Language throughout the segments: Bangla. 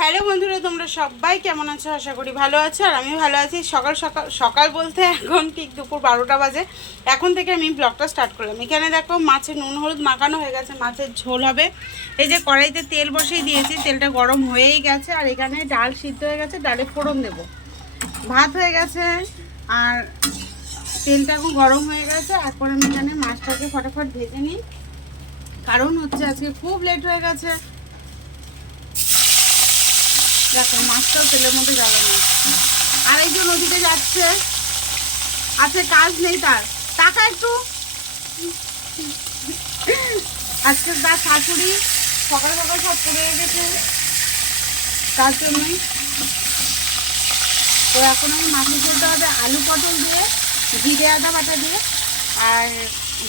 হ্যালো বন্ধুরা, তোমরা সবাই কেমন আছো? আশা করি ভালো আছো, আর আমি ভালো আছি। সকাল সকাল সকাল বলতে এখন ঠিক দুপুর বারোটা বাজে। এখন থেকে আমি ব্লগটা স্টার্ট করলাম। এখানে দেখো মাছের নুন, হলুদ মাখানো হয়ে গেছে, মাছের ঝোল হবে। এই যে কড়াইতে তেল বসিয়ে দিয়েছি, তেলটা গরম হয়েই গেছে, আর এখানে ডাল সিদ্ধ হয়ে গেছে, ডালে ফোড়ন দেব। ভাত হয়ে গেছে, আর তেলটা এখন গরম হয়ে গেছে, এখন আমি এখানে মাছটাকে ফটাফট ভেজে নিই। কারণ হচ্ছে আজকে খুব লেট হয়ে গেছে দেখো, মাছটাও তেলের মধ্যে গেল না আর এই যে নদীতে যাচ্ছে, আছে কাজ নেই তার। টাকা একটু। আজকে তার শাশুড়ি সকাল সকাল সব করে রেখেছে, তার জন্যই। তো এখন আমি মাছের ঝোলটা হবে আলু পটল দিয়ে জিরে আদা বাটা দিয়ে, আর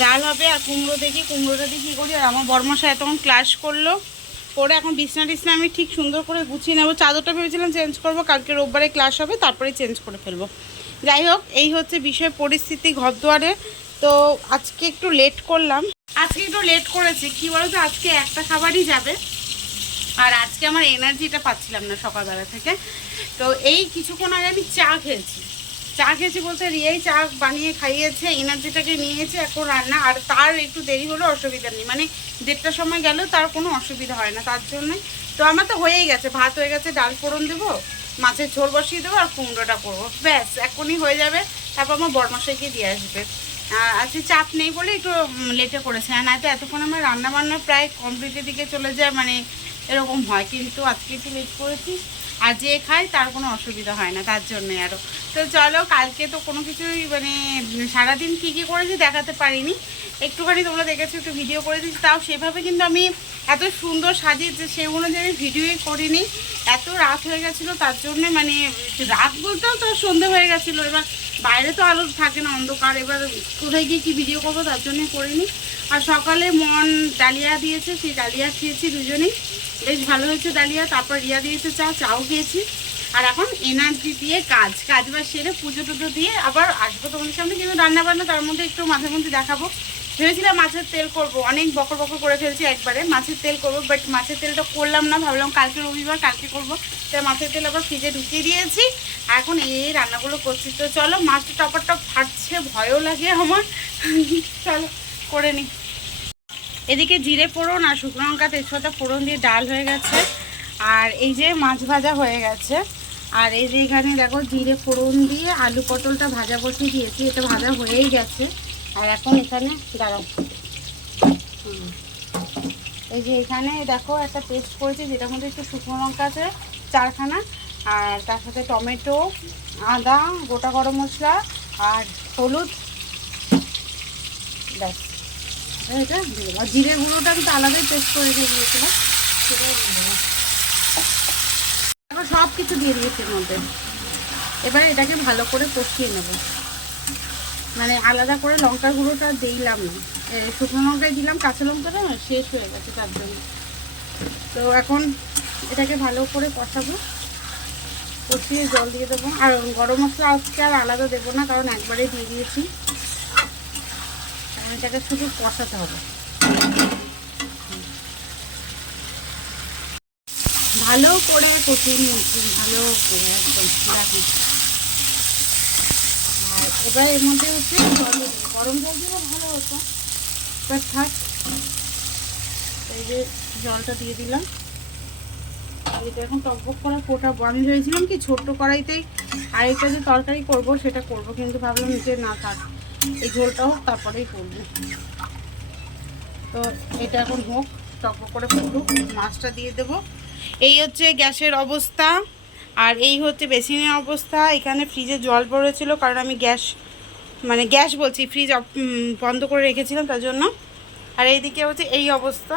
ডাল হবে আর কুমড়ো দেখি, কুমড়োটা দিয়ে কী করি? আর আমার বর্মশা এতক্ষণ ক্লাস করল। করে এখন বিছনা টিছনা আমি ঠিক সুন্দর করে গুছিয়ে নেব। চাদরটা ভেবেছিলাম চেঞ্জ করব, কালকে রোববারে ক্লাস হবে, তারপরে চেঞ্জ করে ফেলব। যাই হোক, এই হচ্ছে বিষয় পরিস্থিতি ঘর দুয়ারে তো আজকে একটু লেট করলাম। আজকে একটু লেট করেছি। কী বলতো, আজকে একটা খাবারই যাবে। আর আজকে আমার এনার্জিটা পাচ্ছিলাম না সকালবেলা থেকে। তো এই কিছুক্ষণ আগে আমি চা খেয়েছি। চা খেয়েছি বলতে রিয়াই চা বানিয়ে খাইয়েছে, এনার্জিটাকে নিয়েছে এখন রান্না। আর তার একটু দেরি হলেও অসুবিধা নেই। মানে দেড়টার সময় গেলেও তার কোনো অসুবিধা হয় না, তার জন্যই। তো আমার তো হয়েই গেছে। ভাত হয়ে গেছে, ডাল ফোড়ন দেবো, মাছের ঝোল বসিয়ে দেবো আর কুমড়োটা করব। ব্যাস, এখনই হয়ে যাবে। তারপর আমার বরমাসাইকে দিয়ে আসবে। আজকে চাপ নেই বলে একটু লেটে করেছে। আর নয়তো এতক্ষণ আমার রান্না বান্না প্রায় কমপ্লিটের দিকে চলে যায় মানে এরকম হয়। কিন্তু আজকে একটু লেট করেছি। আর যে খায় তার কোনো অসুবিধা হয় না, তার জন্যই আরও তো চলো, কালকে তো কোনো কিছুই মানে সারাদিন কী কী করেছি দেখাতে পারিনি। একটুখানি তোমরা দেখেছ, একটু ভিডিও করে দিচ্ছি তাও সেভাবে কিন্তু আমি এত সুন্দর সাজিয়েছে সেই অনুযায়ী ভিডিওই করিনি। এত রাত হয়ে গেছিল, তার জন্যে মানে রাত বলতেও তো সন্ধে হয়ে গেছিল, এবার বাইরে তো আলো থাকে না অন্ধকার, এবার কোথায় গিয়ে কী ভিডিও করব তার জন্যে করিনি। আর সকালে মন ডালিয়া দিয়েছে, সেই ডালিয়া খেয়েছি দুজনেই। বেশ ভালো হয়েছে ডালিয়া, তারপর রিয়া দিয়েছে চা, চাও খেয়েছি। আর এখন এনার্জি দিয়ে কাজ কাজ বাজ সেরে পুজো টুজো দিয়ে আবার আসব তোমাদের সামনে কিন্তু রান্না বান্না তার মধ্যে একটু মাঝে মধ্যে দেখাবো। ভেবেছিলাম মাছের তেল করব, অনেক বকর বকর করে ফেলছি একবারে, মাছের তেল করব বাট মাছের তেলটা করলাম না, ভাবলাম কালকে রবিবার, কালকে করব। তাই মাছের তেল আবার ফ্রিজে ঢুকিয়ে দিয়েছি এখন এই রান্নাগুলো করছি। তো চলো, মাছটা টপার টপ ফাটছে, ভয়ও লাগে আমার। চলো, করে নিই এদিকে জিরে ফোড়ন আর শুকনো লঙ্কা, তেজপাতা ফোড়ন দিয়ে ডাল হয়ে গেছে। আর এই যে মাছ ভাজা হয়ে গেছে। আর এই যে এখানে দেখো জিরে ফোড়ন দিয়ে আলু পটলটা ভাজা বসিয়ে দিয়েছি, এটা ভাজা হয়েই গেছে। আর এখন এখানে দাঁড়াও। এই যে এখানে দেখো একটা পেস্ট করেছি, যেটার মধ্যে একটু শুকনো লঙ্কা আছে, চারখানা, আর তার সাথে টমেটো, আদা, গোটা গরম মশলা, আর হলুদ। ব্যাস। এটা আর জিরে গুঁড়োটা আমি তো আলাদাই পেস্ট করে দিয়েছিলাম। দিয়ে দেবো এবার সব কিছু দিয়ে দিয়েছি এর মধ্যে। এবারে এটাকে ভালো করে কষিয়ে নেব। মানে আলাদা করে লঙ্কার গুঁড়োটা দিলাম না। শুকনো লঙ্কায় দিলাম, কাঁচা লঙ্কাটা শেষ হয়ে গেছে তার জন্য। তো এখন এটাকে ভালো করে কষাবো। কষিয়ে জল দিয়ে দেবো। আর গরম মশলা আজকে আর আলাদা দেবো না, কারণ একবারে দিয়ে দিয়েছি। এটাকে শুধু কষাতে হবে। ভালো করে কষিয়ে ভালো করে একদম দেখো আর এবার এর মধ্যে হচ্ছে গরম জল দিলে ভালো হতো। এবার থাক, এই যে জলটা দিয়ে দিলাম। এটা এখন টকবক করা ফোটাবো আমি ভেবেছিলাম কি? ছোট্ট কড়াইতেই আরেকটা যে তরকারি করব, সেটা করব। কিন্তু ভাবলাম যে না থাক, এই ঝোলটা হোক, তারপরেই করব। তো এটা এখন হোক, টকবক করে ফুটুক মাছটা দিয়ে দেব। এই হচ্ছে গ্যাসের অবস্থা, আর এই হচ্ছে বেসিনের অবস্থা। এখানে ফ্রিজে জল পড়েছিল কারণ আমি গ্যাস মানে গ্যাস বলছি, ফ্রিজ বন্ধ করে রেখেছিলাম তার জন্য। আর এইদিকে হচ্ছে এই অবস্থা।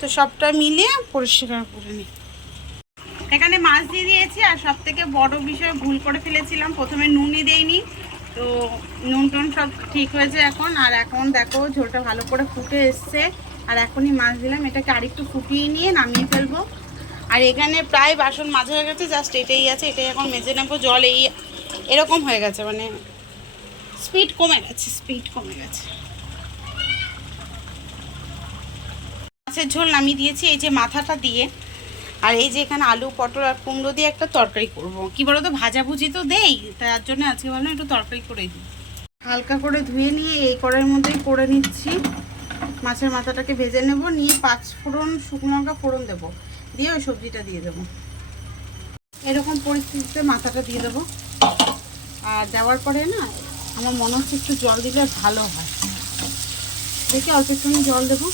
তো সবটা মিলিয়ে পরিষ্কার করে নিই। এখানে মাছ দিয়ে দিয়েছি, আর সব থেকে বড় বিষয় ভুল করে ফেলেছিলাম। প্রথমে নুনই দেইনি। তো নুন টুন সব ঠিক হয়েছে এখন। আর এখন দেখো ঝোলটা ভালো করে ফুটে এসছে। আর এখনই মাছ দিলাম, এটাকে আরেকটু ফুটিয়ে নিয়ে নামিয়ে ফেলব। আর এখানে প্রায় বাসন মাঝে হয়ে গেছে, জাস্ট এটাই আছে, এটাই এখন মেজে নেব, জল এই এরকম হয়ে গেছে মানে স্পিড কমে গেছে স্পিড কমে গেছে। মাছের ঝোল নামিয়ে দিয়েছি, এই যে মাথাটা দিয়ে। আর এই যে এখানে আলু, পটল আর কুমড়ো দিয়ে একটা তরকারি করব। কি বলো তো ভাজাভুজি তো দেই, তার জন্য আজকে ভাবলাম একটু তরকারি করে দিই। হালকা করে ধুয়ে নিয়ে এই কড়াইয়ের মধ্যেই করে নিচ্ছি। মাছের মাথাটাকে ভেজে নেব, নিয়ে পাঁচ ফোড়ন, শুকনো লঙ্কা ফোড়ন দেবো। দিয়ে ওই সবজিটা দিয়ে দেবো। এরকম পরিস্থিতিতে মাথাটা দিয়ে দেবো। আর দেওয়ার পরে না, আমার মনে হচ্ছে একটু জল দিলে ভালো হয়। দেখি অল্প একটুখানি জল দেবো।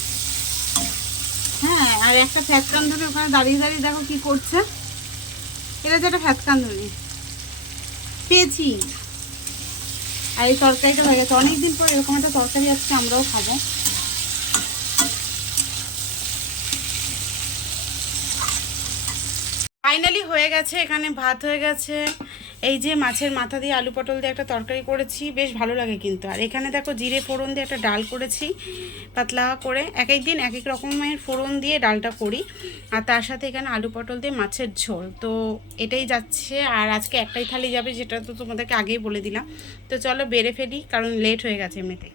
হ্যাঁ আর একটা ফ্যাট কান্ধুরি ওখানে দাঁড়িয়ে দাঁড়িয়ে দেখো কি করছে। এটা হচ্ছে একটা ফ্যাট কান্ধুরি পেয়েছি। আর এই তরকারিটা হয়ে গেছে। অনেকদিন পর এরকম একটা তরকারি আজকে আমরাও খাব। ফাইনালি হয়ে গেছে, এখানে ভাত হয়ে গেছে। এই যে মাছের মাথা দিয়ে আলু পটল দিয়ে একটা তরকারি করেছি, বেশ ভালো লাগে কিন্তু। আর এখানে দেখো জিরে ফোড়ন দিয়ে একটা ডাল করেছি, পাতলা করে। এক এক দিন এক এক রকমের ফোড়ন দিয়ে ডালটা করি। আর তার সাথে এখানে আলু পটল দিয়ে মাছের ঝোল। তো এটাই যাচ্ছে। আর আজকে একটাই থালি যাবে, যেটা তো তোমাদেরকে আগেই বলে দিলাম। তো চলো বেড়ে ফেলি, কারণ লেট হয়ে গেছে এমনিতেই।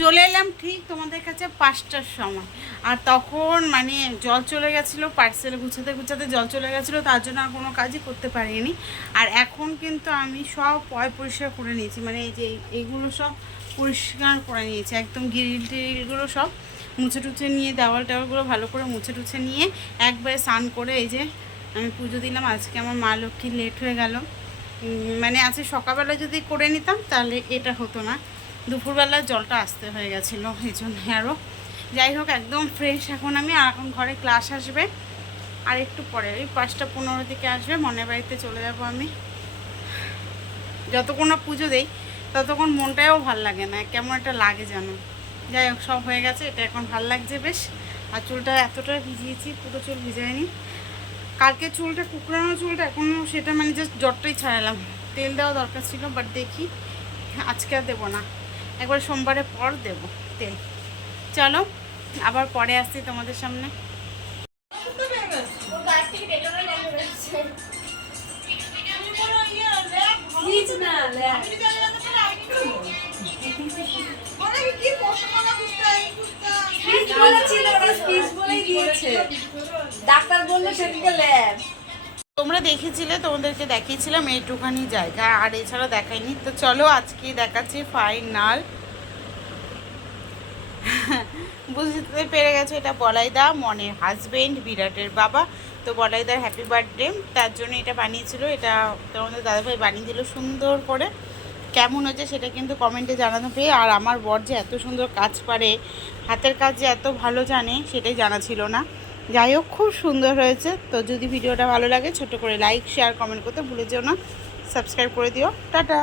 চলে এলাম ঠিক তোমাদের কাছে পাঁচটার সময়। আর তখন মানে জল চলে গেছিল পার্সেল গুছাতে গুছাতে জল চলে গেছিল, তার জন্য আর কোনো কাজই করতে পারিনি। আর এখন কিন্তু আমি সব পয় পরিষ্কার করে নিয়েছি মানে এই যে এইগুলো সব পরিষ্কার করে নিয়েছি, একদম গ্রিল টিরিলগুলো সব মুছে টুছে নিয়ে, দেওয়াল টেওয়ালগুলো ভালো করে মুছে টুছে নিয়ে একবারে স্নান করে এই যে আমি পুজো দিলাম। আজকে আমার মা লক্ষ্মী লেট হয়ে গেল। মানে আজকে সকালবেলা যদি করে নিতাম তাহলে এটা হতো না। দুপুরবেলা জলটা আসতে হয়ে গেছিল, এই জন্য আরও যাই হোক, একদম ফ্রেশ এখন আমি আর এখন ঘরে ক্লাস আসবে, আর একটু পরে, ওই পাঁচটা পনেরো দিকে আসবে মনের বাড়িতে চলে যাব আমি। যতক্ষণ না পুজো দেই, ততক্ষণ মনটাও ভালো লাগে না, কেমন একটা লাগে যেন যাই হোক, সব হয়ে গেছে, এটা এখন ভালো লাগছে বেশ। আর চুলটা এতটা ভিজিয়েছি, পুরো চুল ভিজায়নি। কালকে চুলটা, কুকড়ানো চুলটা এখনও সেটা মানে জাস্ট জটটাই ছাড়ালাম। তেল দেওয়া দরকার ছিল বাট দেখি, আজকে আর দেবো না। একবার সোমবারের পর দেব তেল। চলো, আবার পরে আসছি তোমাদের সামনে। ডাক্তার বলল সেদিকে ল্যাব। তোমরা দেখেছিলে, তোমাদেরকে দেখিয়েছিলাম এইটুখানি জায়গা, আর এছাড়া দেখাইনি। তো চলো আজকে দেখাচ্ছি ফাইনাল বুঝতে পেরে গেছো, এটা বলাইদা, মনের হাজবেন্ড বিরাটের বাবা। তো বলাইদার হ্যাপি বার্থডে তার জন্য এটা বানিয়েছিল, এটা তোমাদের দাদাভাই বানিয়ে দিল সুন্দর করে। কেমন হয়েছে সেটা কিন্তু কমেন্টে জানাতে পেয়ে, আর আমার বর যে এত সুন্দর কাজ পারে হাতের কাজ যে এত ভালো জানে, সেটাই জানা ছিল না। যাই হোক, খুব সুন্দর হয়েছে। তো যদি ভিডিওটা ভালো লাগে, ছোট করে লাইক শেয়ার কমেন্ট করতে ভুলে যেও না। সাবস্ক্রাইব করে দিও। টাটা!